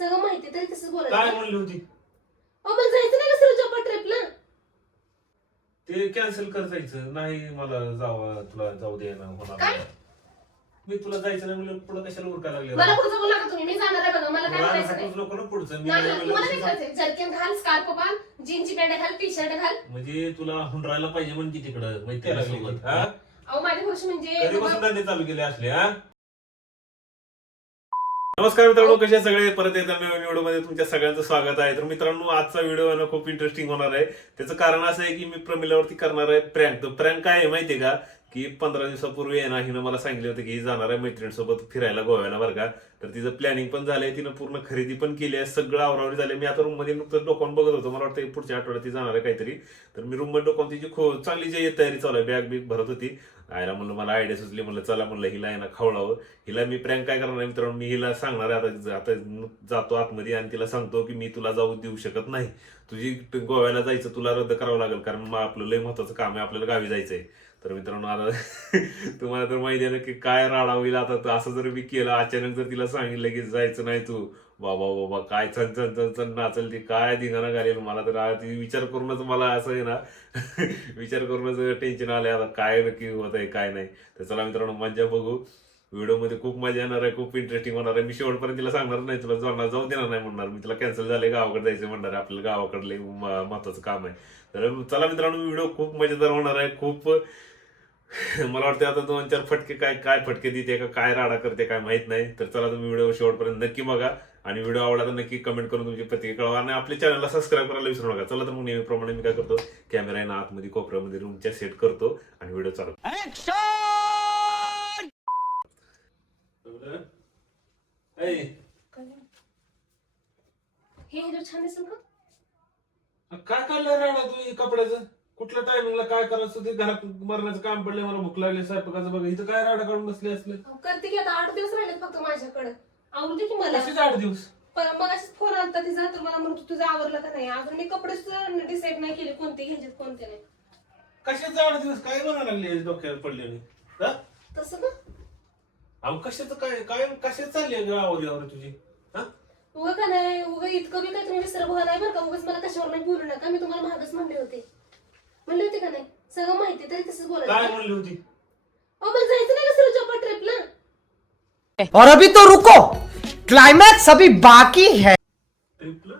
सगळं माहिती तरी तसंच बोलायचं. काय म्हणली होती? अहो मला जायचं नाही का जॉब ट्रिपला? ते कॅन्सल कर, जायचं नाही मला. तुला जाऊ दे ना होणार काय? नाही. मी तुला जायचं नाही म्हणलं पुढे कशाला उरका लागले? मला पुढचं बोला का तुम्ही? मी जाणार आहे बघा, मला काय करायचं नाही. नको ना पुढचं. मी नाही नाही तुम्हाला काय म्हणलं करायचं? जर्किन घाल, स्कार्फ बांध, जीनची पॅन्ट घाल, टी शर्ट घाल. म्हणजे तुला हुंडरायला पाहिजे म्हणजे तिकडं मैत्रिणीसोबत. हा अहो माझी गोष्ट म्हणजे कधीपासून धंदे चालू केले असले? हा नमस्कार मित्रांनो, कसे आहे सगळे? परत एकदा नवीन व्हिडिओ मध्ये तुमच्या सगळ्यांचं स्वागत आहे. तर मित्रांनो, आजचा व्हिडिओ आहे ना खूप इंटरेस्टिंग होणार आहे. त्याचं कारण असं आहे की मी प्रमिलावरती करणार आहे प्रँक. तर प्रँक काय आहे माहितीये का, की 15 दिवसापूर्वी आहे ना हिनं मला सांगितलं होतं की जाणार आहे मैत्रिणीसोबत फिरायला गोव्याला बरं का. तर तिचं प्लॅनिंग पण झालंय, तिनं पूर्ण खरेदी पण केली आहे, सगळं आवरावरी झाले. मी आता रूम मध्ये नुकतं डोकावून बघत होतो, मला वाटतं पुढच्या आठवड्यात ती जाणार आहे काहीतरी. तर मी रूम मध्ये डोकावून तिची चांगली जी तयारी चालू आहे, बॅग बिग भरत होती. आयला म्हणलं मला आयडिया सुचली, म्हणलं चला म्हणलं हिला आहे ना खवळावं. हिला मी प्रँक काय करणार आहे मित्रांनो, मी हिला सांगणार आहे आता जातो आतमध्ये आणि तिला सांगतो की मी तुला जाऊ देऊ शकत नाही. तुझी गोव्याला जायचं तुला रद्द करावं लागेल, कारण आपलं लय महत्वाचं काम आहे, आपल्याला गावी जायचंय. तर मित्रांनो आता तुम्हाला तर माहिती आहे ना की काय राडा होईल आता. असं जर मी केलं अचानक, जर तिला सांगितलं की जायचं नाही तू, बाबा बाबा काय छन छन छन छन नाचल ती, काय धिंगाणा घालेल. मला तर विचार करूनच मला असं आहे ना विचार करूनच टेन्शन आलंय आता, काय नक्की होत आहे काय नाही. तर चला मित्रांनो, मजा बघू. व्हिडिओ मध्ये खूप मजा येणार आहे, खूप इंटरेस्टिंग होणार आहे. मी शेवटपर्यंत तिला सांगणार नाही तुला जाऊ देणार नाही म्हणणार. मी तिला कॅन्सल झाले, गावाकडे जायचं म्हणणार आहे, आपल्याला गावाकडले महत्वाचं काम आहे. तर चला मित्रांनो, व्हिडिओ खूप मजेदार होणार आहे. खूप मला वाटतं आता 2-4 फटके काय फटके देते का काय राडा करते काय माहित नाही. तर चला तुम्ही व्हिडिओ शेवटपर्यंत नक्की बघा आणि व्हिडिओ आवडला तर नक्की कमेंट करून तुमची प्रतिक्रिया कळवा आणि आपल्या चॅनलला सबस्क्राईब करायला विसरू नका. चला तर मग नेहमीप्रमाणे मी काय करतो, कॅमेरा आहे ना आतमध्ये कोपऱ्यामध्ये रूमच्या सेट करतो आणि व्हिडिओ चालू. हे हिरो छान दिसेल का? काय काढलं राडा तू कपड्याचं? कुठल्या टायमिंगला काय करायचं ते? घरात मरणाचं काम पडलंय, मला भूक लागली स्वयंपाकाचं बघा. इथं काय राडा काढून बसले असले? करते की आता 8 दिवस राहिलेत फक्त माझ्याकडे. आवडते की मला. कशीच 8 दिवस? पण मग फोन आलता तिचा, तर मला म्हणतो तुझं आवरलं का नाही. अजून मी कपडे डिसाईड नाही केले कोणते घ्यायचे कोणते नाही. कशाच 8 दिवस? काय म्हणा लागले डोक्यावर पडले? तसं का? अहो कशाचं काय काय कशाच चालली गावावर तुझी? उगा का नाही, उगा इतकं बी काय तुम्ही विसर बघा नाही बरं का. उगाच मला कशावर नाही बोलू नका. मी तुम्हाला महागच म्हणले होते का नाही? सगळं माहिती तरी तसंच काय बोलायचं. म्हणली होती? अहो मला जायचं नाही का जॉब ट्रिपला? और अभी तो रुको, क्लाइमैक्स अभी बाकी है. ट्रिपला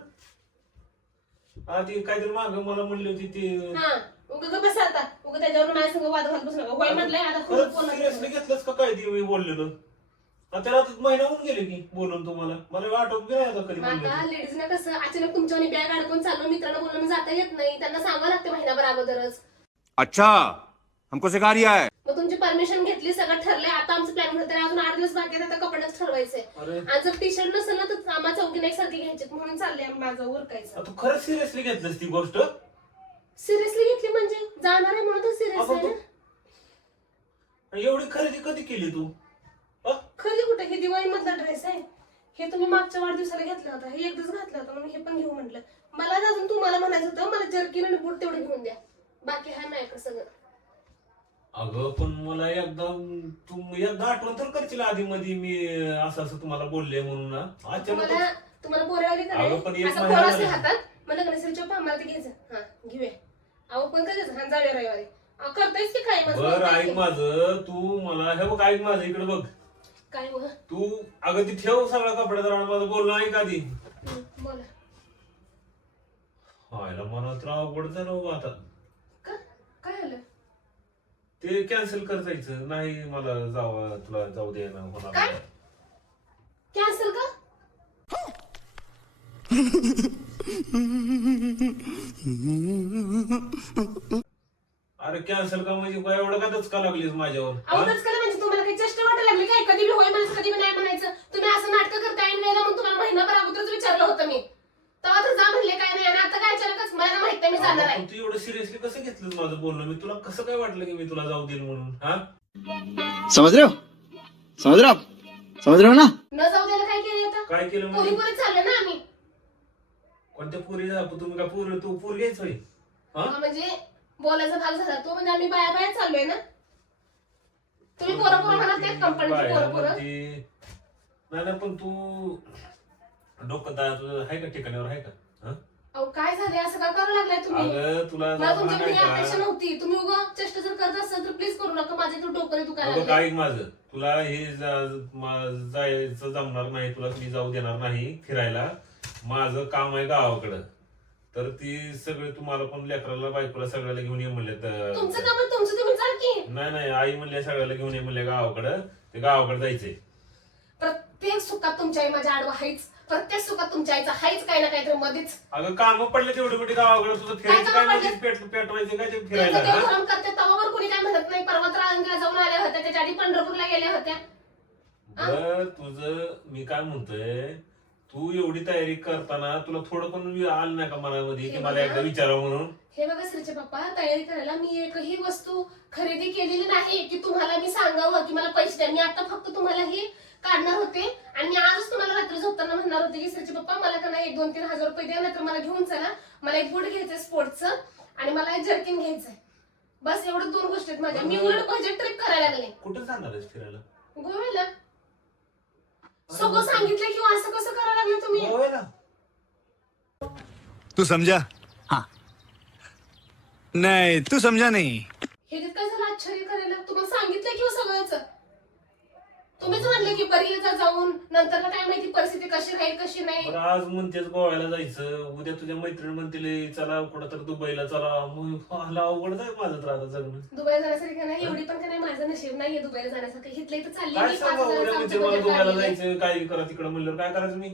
आधी काहीतरी माग मला म्हणली होती ती. हा उगा बस आता. उगा त्याच्यावर माझ्या संग वाद घालत बसू नका. होय म्हटलंय आता सिरियसली घेतलंच का काय ते मी बोललेलं? त्याला महिना होऊन गेले की बोलून तुम्हाला. मला आठवत बी नाही आता कधी बोलले. आता लेडीज ना कसं अचानक तुमच्या बॅग अडकून चाललो, मित्रांना बोलून जाता येत नाही. त्यांना सांगावं लागते महिनाभर अगोदरच. अच्छा हमको सिखा रिया है. मग तुमची परमिशन घेतली, सगळं ठरलंय. आता आमचं प्लॅन होतं अजून 8 दिवस बाकी आहेत. आता कपडेच ठरवायचे. आणि जर टी शर्ट नसेल ना तर आम्हा चौघीने एकसारखी घ्यायचे म्हणून चालले माझं उरकायचं. तू खरंच सिरियसली घेतलंस ती गोष्ट? सिरियसली घेतली म्हणजे जाणार आहे म्हणून तर सिरियस आहे ना. एवढी खरेदी कधी केली तू? खरी कुठे? हे दिवाळी मधला ड्रेस आहे. हे तुम्ही मागच्या वाढदिवसाला घेतला होता. हे एकदाच घातलं होतं म्हणून हे पण घेऊ म्हटलं. मला अजून तुम्हाला म्हणायचं होतं मला जर्किन आणि बूट तेवढे घेऊन द्या. बाकी हाय माझ्याकडे सगळं. अगं पण मला एकदा आठवण तर करशील आधी मध्ये मी असं तुम्हाला बोलले म्हणून ना. तुम्हाला बोलायला का अगं पण नाही? एक असं महिना पोरं असले झाला. हातात मला गणेश चोप आम्हाला ते घ्यायचं. हा घेऊया. अहो पण कधीच हा जाऊया रविवारी. करतायच की काय? बरं ऐक माझं, तू मला हे बघ ऐक माझं इकडे बघ. काय बघ तू अगं ती ठेव सगळा कपड्याचा राड. माझं बोलणं ऐक आधी. बोला. व्हायला मला तर अवघड झालं बाबा आता. काय आलं? ते कॅन्सल कर, जायचं नाही मला. तुला जाऊ दे ना होणार काय? नाही. कॅन्सल का? अरे कॅन्सल का म्हणजे काय एवढं का दचका लागलीस माझ्यावर? अवघडच करा म्हणजे तुम्हाला काही चेष्टा वाटायला लागली काय? कधी बी होय म्हणायचं कधी बी नाही म्हणायचं. तुम्ही असं नाटक करता ऐन वेळेला म्हणून तुम्हाला महिनाभर अगोदरच विचारलं होतं मी. तेव्हा तर जा म्हणले काय नाही आणि आता काय अचानकच मला माहित नाही मी जाणार आहे. तू एवढं सिरियसली कसं घेतलं माझं बोलणं? मी तुला कसं काय वाटलं की मी तुला जाऊ देईल म्हणून? समझ रहे हो ना. न जाऊ द्यायला काय केलं आता? काय केलं पोरी म्हणजे? पोरी चालले ना आम्ही. कोणत्या पुरी तुम्ही का तू पूर घ्यायच होय? म्हणजे बोलायचा भाग झाला तो. म्हणजे आम्ही बाया बाया चाललोय ना. तुम्ही पोरं पोरं म्हणत नाहीत कंपनीची पोरं पोरं. नाही पण तू डोकं तुझं आहे का ठिकाणावर आहे का? हा? अहो काय झाले असं का करायला लागलाय तुम्ही? अगं तुला मला जरा तुमच्याकडे भान आहे अपेक्षा का? नव्हती. तुम्ही उगा चेष्टा जर करत असाल तर प्लीज करू नका. माझे तर डोकं दुखायला अगं लागलंय. काय माझं तुला हे जायचं जमणार नाही, तुला मी जाऊ देणार नाही फिरायला. माझं काम आहे गावाकडं, तर ती सगळे तुम्हाला पण लेकराला बायकोला सगळ्याला घेऊन ये म्हणले. तुमचं काम आहे, तुमचं तुम्ही जा की. नाही आई म्हणले सगळ्याला घेऊन ये म्हणले गावाकडं, ते गावाकडे जायचंय. प्रत्येक सुखात तुमच्या आई माझ्या आडवा हायच. प्रत्येक सुखात तुमच्या आईचा हायच काही ना काहीतरी मध्येच. अगं काम पडले तेवढी मोठी गावाकडे, तुझं फिरायचं काय काय कामं म्हणजे पेटवायचं काय ते त्यांचं फिरायला? ते हा? धर्म करते तवावर कोणी काय म्हणत नाही. परवा तर आळंदीला जाऊन आल्या होत्या, त्याच्या आधी पंढरपूरला गेल्या होत्या. बर तुझं मी काय म्हणतोय, तू एवढी तयारी करताना तुला थोडं पण आलं नाही का मनामध्ये की मला एकदा विचारावं म्हणून? हे बघा श्रीचे पप्पा, तयारी करायला मी एकही वस्तू खरेदी केलेली नाही की तुम्हाला मी सांगावं की मला पैसे द्या. मी आता फक्त तुम्हाला हे काढणार होते आणि मी आजच तुम्हाला रात्री झोपताना म्हणणार होते की श्रीचे पप्पा मला का नाही 1-2-3 हजार रुपये द्या, नाहीतर मला घेऊन चला. मला एक बूट घ्यायचंय स्पोर्टचं आणि मला एक जर्किन घ्यायचंय. बस एवढं 2 गोष्टी आहेत माझ्या. मी उलट बजेट ट्रिप करायला लागले कुठं जाणार आहेस फिरायला? गोव्याला. सगळं सांगितलं किंवा असं कसं करायला लागलं तुम्ही? गोव्याला? तू समझा? हाँ नहीं तू समझा नहीं. हे काय झालं आश्चर्य करायला? तुम्हाला सांगितलं किंवा सगळंच तुम्हीच म्हणले की बरीला जाऊन नंतर काय माहिती परिस्थिती कशी राहील कशी नाही. बरं आज म्हणतेच गोव्याला जायचं, उद्या तुझ्या मैत्रीण म्हणतील चला कुठं तर दुबईला चला. मग मला अवघड आहे माझं तर आता जगणं. दुबईला जाण्यासाठी का नाही, एवढी पण का नाही माझं नशीब नाहीये दुबईला जाण्यासाठी. इथलं इथं चालली काय मी, सांगा 5,000 उद्या चं म्हणजे आमचं मला budget दुबईला लागलेलं आहे. जायचं, काय करा तिकडं म्हणलं काय करायचं मी?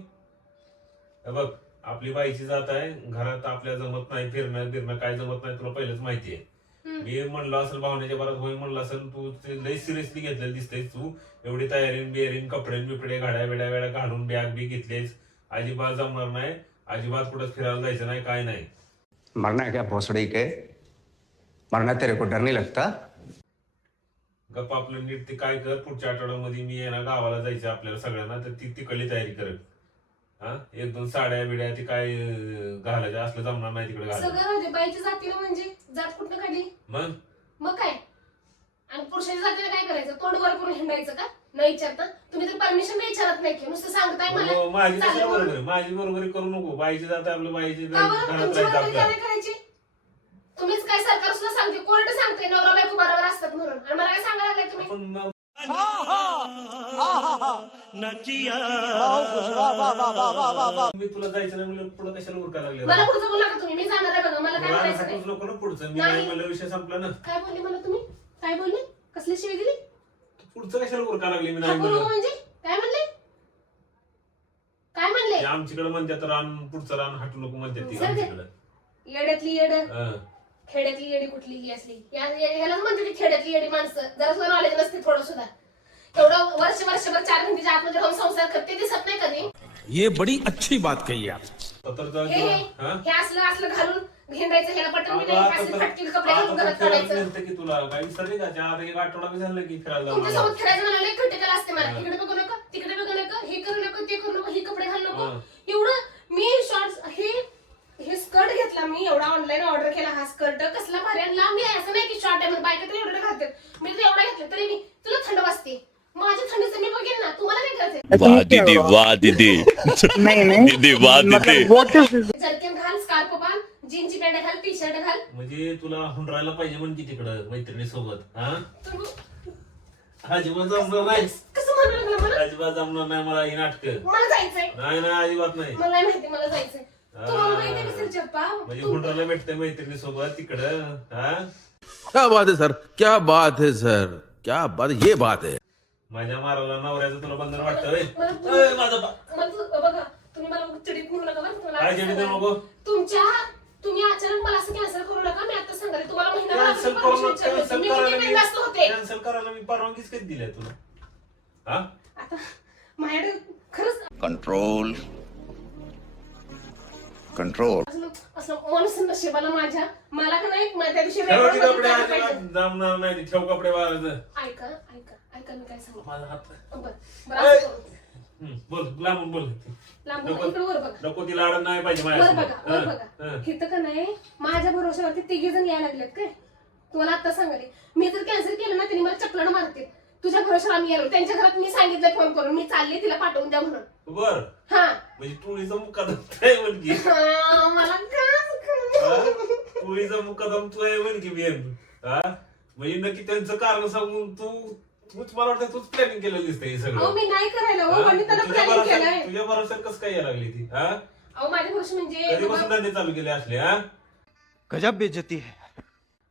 हे बघ आपली बाईची जात आहे, घरात आपल्या जमत नाही, फिरणं बिरणं काय जमत नाही, तुला पहिलेच माहिती आहे. मी म्हणलं असेल भावनेच्या बरात होय म्हणलं असेल, तू ते लई सिरियसली घेतलेलं दिसतेस. तू एवढी तयारीन बियारीन कपडे बिपडे घड्या वेड्या घालून बॅग बी घेतलेस. अजिबात जमणार नाही, अजिबात कुठं फिरायला जायचं नाही, काय नाही. मरना है क्या भोसड़ी के? मरना तेरे को डर नहीं लगता? गप्प आपलं नीट ते काय कर. पुढच्या आठवड्यामध्ये मी आहे ना गावाला जायचं आपल्याला सगळ्यांना, तर ती तिकडली तयारी करेल. हा 1-2 साड्या बिड्या ती काय घालायच्या असलं जमणार नाही तिकडे घालायला. सगळं राहते. बाईच्या जातीला म्हणजे जात कुठनं काढली मग काय? आणि पुरुषाच्या जातीला काय करायचं? तोंड वर करून हिंडायचं का? नाही विचारता तुम्ही तर परमिशन नाही विचारत नाही की नुसतं सांगताय मला हो, माझी चालेल कशाला म्हणून. बरोबर आहे? माझी बरोबरी करू नको. बाईची जात आपल्या बाईची का बरं? घरात तुमची राहायचं बरोबरी का आपलं. नाही करायची? तुम्हीच काय सरकार सुद्धा सांगते, कोर्ट सांगते नवरा बायको बरोबर असतात म्हणून, आणि मला काय सांगायला लागलाय तुम्ही? पण मग मी तुला जायचं नाही म्हणलं पुढे कशाला उरकायला लागले? मला पुढचं बोला का तुम्ही? मी जाणार आहे बघा, मला काय करायचं नाही. नको ना पुढचं. मी नाही. नाही म्हणलं विषय संपला ना. काय बोलले मला तुम्ही? काय बोलले? कसली शिवी दिली? पुढचं कशाला उरकायला लागली? मी नाही नको नको म्हणलं. म्हणजे काय म्हणले? काय म्हणले? आमच्याकडे म्हणतात रान, पुढचं रान हाटू नको म्हणतात ती सर ते- आमच्याकडे. येड्यातली येड, हा. खेड्यातली येडी कुठली ही असली. ह्यालाच म्हणते ती खेड्यातली येडी माणसं. जरा सुद्धा नॉलेज नसते थोडं सुद्धा. एवढं वर्षभर 4 भिंतीच्या आतमध्ये राहून संसार करते, दिसत नाही कधी. ये बड़ी अच्छी बात कही आप. पत्रचा हे हा? हे असलं घालून हिंडायचं, ह्याला पटवून आता नाही, असले फटकील कपडे घालून घरात फिरायला काढायचं. मिळतं की तुला काय विसरले का? त्या आता 1 आठवडा बी झालं की फिरायला जाऊन आलो. तुमच्यासोबत खेळायचं म्हणाले क्रिटिकल असते मला. इकडे बघू नका, तिकडे बघू नका, हे करू नका, ते करू नका, हे कपडे घालू नको. हा. एवढं मी शॉर्ट्स हे स्कर्ट घेतला मी, एवढा ऑनलाईन ऑर्डर केला. हा स्कर्ट कसला भारी आणि लांब आहे, असं नाही की शॉर्ट आहे. बायका तर एवढं घालतात, मी तर एवढा घेतला तरी मी तुला थंड वाजते. माझ्या थंडीचं मी बघेन ना, तुम्हाला काय करायचं? वाह दीदी वाह दीदी दीदी वाह दीदी. जर्किन घाल, स्कार्फ बांध, जीनची पॅन्ट घाल, टी शर्ट घाल. म्हणजे तुला हुंडरायला पाहिजे म्हणजे तिकडं मैत्रिणी सोबत. हा तुम्ही अजिबात जमणार नाही. कसं म्हणायला लागलं मला? अजिबात जमणार नाही मला ही नाटकं. मला जायचंय. नाही अजिबात नाही. मला नाही माहिती, मला जायचंय. तुम्हाला माहिती आहे का चप्पा? म्हणजे हुंडरायला भेटतंय मैत्रिणी सोबत तिकडं. हा क्या बात है सर, क्या बात है सर, क्या बात, ये बात है. माझ्या माराला नवऱ्याचं तुला बंधन वाटतं होय? मला- माझं बघा तुम्ही मला चिडीत म्हणू नका बरं. तुम्हाला काय असं चिडीत सांगायला- नको? तुम्ही अचानक मला असं कॅन्सल करू नका. मी आता सांगायला तुम्हाला महिनाभर कॅन्सल अगोदर permission विचारली होती. मी किती बिनधास्त होते. कॅन्सल करायला मी परवानगीच कधी दिली तुला? हा आता माझ्याकडे खरंच कंट्रोल कंट्रोल. असं माणूस नशिबाला माझ्या मला का नाही त्या दिवशी ठेव रेकॉर्ड ती मध्ये कपडे, करायला अजिबात पाहिजे. जमणार नाही. ठेव कपडे वाळायचं. ऐका मी काय सांगू. माझा हात बरं असं करू. बोल लांबून बोल. लांब नको. इकडे वर बघा. नको ती लाड नाही पाहिजे वर माझ्यासमोर. बघा, वर बघा. इथं का नाही माझ्या भरोश्यावरती 3 जण यायला लागलेत काय. तुम्हाला आता सांगाले, मी जर कॅन्सल केलं ना त्यांनी मला चपलानं मारते. तुझ्या भरोशावर आम्ही गेलो. त्यांच्या घरात मी सांगितलं फोन करून मी चालले तिला पाठवून द्या म्हणून. बर हा म्हणजे टोळीचा मुक्कादम तू आहे म्हण की हा, मला टोळीचा मुक्कादम तू आहे म्हण की बेन. हा म्हणजे नक्की त्यांचं कारण सांगून तूच मला वाटतं तूच प्लॅनिंग केलेलं दिसतंय हे अहो सगळं. मी नाही करायला हो, हा? आणि त्याला प्लॅनिंग केलंय. तुझ्या भरोशावर कसं काय यायला लागली ती? हा अहो माझ्या भरोशा म्हणजे कधीपासून धंदे चालू केले असले? हा गजब बेइज्जती है.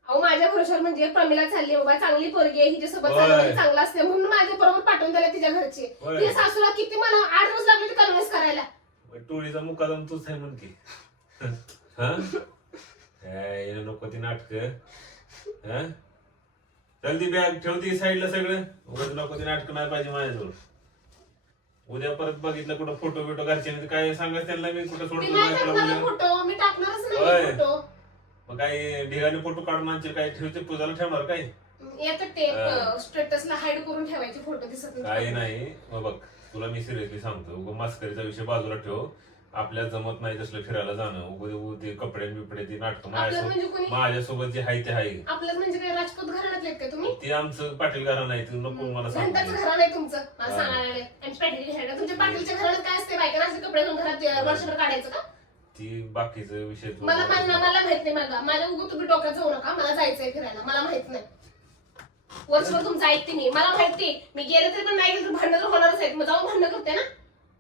अहो माझ्या भरोशावर म्हणजे प्रमिला चालली बाबा, चांगली पोरगी आहे, हिच्यासोबत होय. चांगलं असते म्हणून माझ्या बरोबर पाठवून दिला तिच्या घरचे. होय. तिच्या सासूला किती मला 8 दिवस लागले ते कन्व्हिन्स करायला. टोळीचा मुक्कादम तूच आहे म्हण की. हा काय नको ती नाटक. हा चल ती बॅग ठेवती साईडला सगळं. उगाच नको ती नाटक नाही पाहिजे माझ्याजवळ. उद्या परत बघितलं कुठं फोटो बिटो घरच्यांनी काय सांगायचं त्यांना मी कुठं मी सोडतो नाही नाही टाकणार तुला फोटो, मी टाकणारच होय. नाही फोटो. मग काय ढिगाने फोटो काढून आणशील काय ठेवते पूजाला ठेवणार काय? येतं ते स्टेटसला हाईड करून ठेवायचे फोटो दिसत काही नाही. मग बघ तुला मी सिरियसली सांगतो, उगा मास्करीचा विषय बाजूला ठेव. आपल्याला जमत नाही तसलं फिरायला जाणं. उगा ते कपडे बिपडे ती नाटक आपल्याला म्हणजे कोणी- माझ्यासोबत जे आहे ते आहे. आपल्यात म्हणजे काय राजपूत घराण्यातले आहेत का तुम्ही? ते आमचं पाटील घरा नाही तू नको मला सांग. घंटाचं घराणं आहे तुमचं, मला सांगायला लागले. आणि पाटील घराणं, तुमच्या पाटीलच्या घराण्यात काय असते? बायकांना असे कपडे घालून घरात वर्षभर काढायचं का? ती बाकीचं विषय तू- मला माहित नाही. माझ्या उगं तुम्ही डोक्यात जाऊ नका. मला जायचंय फिरायला, मला माहित नाही. वर्षभर तुमचं ऐकते मी, मला माहिती. मी गेले तरी पण नाही गेले तर भांडण तर होणारच आहेत. मग जाऊन भांडण करते ना,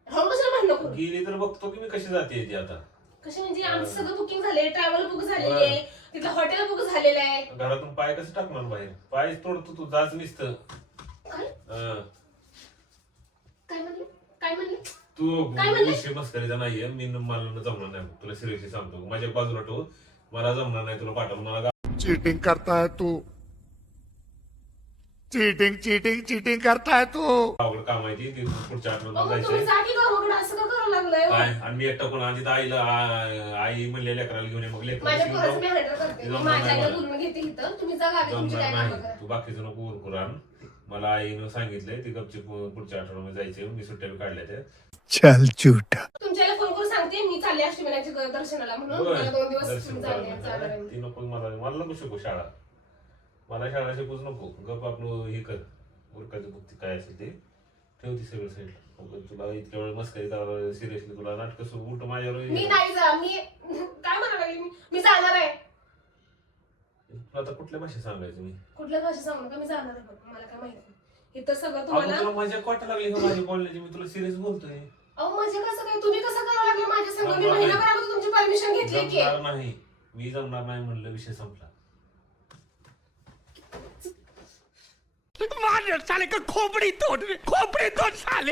राहून कशाला भांडण करू? गेली तर बघतो की मी कशी जाते ती आता. कसे म्हणजे आमचं सगळं बुकिंग झाले, ट्रॅव्हल बुक झालेली आहे, तिथलं हॉटेल बुक झालेलं आहे. घरातून पाय कसं टाकणार बाहेर? पाय तोडतो तू जाच निसतं. काय हं. काय म्हणले? काय म्हणले? तू काय म्हणले? विषय मस्करीचा नाहीये. मला जमणार नाही. तुला सिरियसली सांगतो, माझ्या बाजूला ठेव. मला जमणार नाही तुला पाठवून. मला चीटिंग करता है तू. चीटिंग चीटिंग चीटिंग करता है तू. आवड काम आहे ती पुढच्या आठवड्यात अहो, तुम्ही जायचंय. जा की गावाकडे, असं का करावं लागलंय? काय आणि मी एकटा कोण आधी आईला आई म्हणले लेकराला घेऊन ये. मग माझ्या पोराचं मी लेकर हँडल करते. मी जमणार माझ्या नाही आईला मला. बोलून घेते इथं. तुम्ही जा गावी, तुमची काय जमणार कामं करा. नाही. तू बाकीचं नको उरकून आण. मला आईनं सांगितलंय ती गपची पुढच्या आठवड्यामध्ये जायचंय. मी सुट्ट्या बी काढल्या त्या. चल झूठा. तुमच्याला फोन करून सांगते मी चालले अष्टमीनाच्या दर्शनाला म्हणून. मला 2 दिवस दर्शन चालले करायला. ती नको मला नको शिकू शाळा. मला शाळा शिकूच नको. गप आपलं हे कर. उरकाची बुक्ती काय असेल ते ठेवती सगळं साईडला. तुला इतक्या वेळ मस्करी करायला सिरियसली तुला नाटक सुरू उलट माझ्यावर मी नाही जा. मी काय म्हणायला लागले? मी जाणार आहे. तुला आता कुठल्या भाषेत सांगायचं मी? कुठल्या भाषा सांगू नका, मी जाणार आहे. बघ, मला काय माहित नाही. इथं सगळं अगं तुम्हाला. तुला मजा वाटायला लागली का माझी बोलण्याची? मी तुला सिरियस बोलतोय. अहो म्हणजे कसं काय? तुम्ही कसं करावं लागले माझ्या संग? मी महिनाभर अगोदर तुमची परमिशन घेतली की. जमणार नाही. मी जमणार नाही म्हणलं, विषय संपला. मार साले का खोपड़ी तोड़ साले.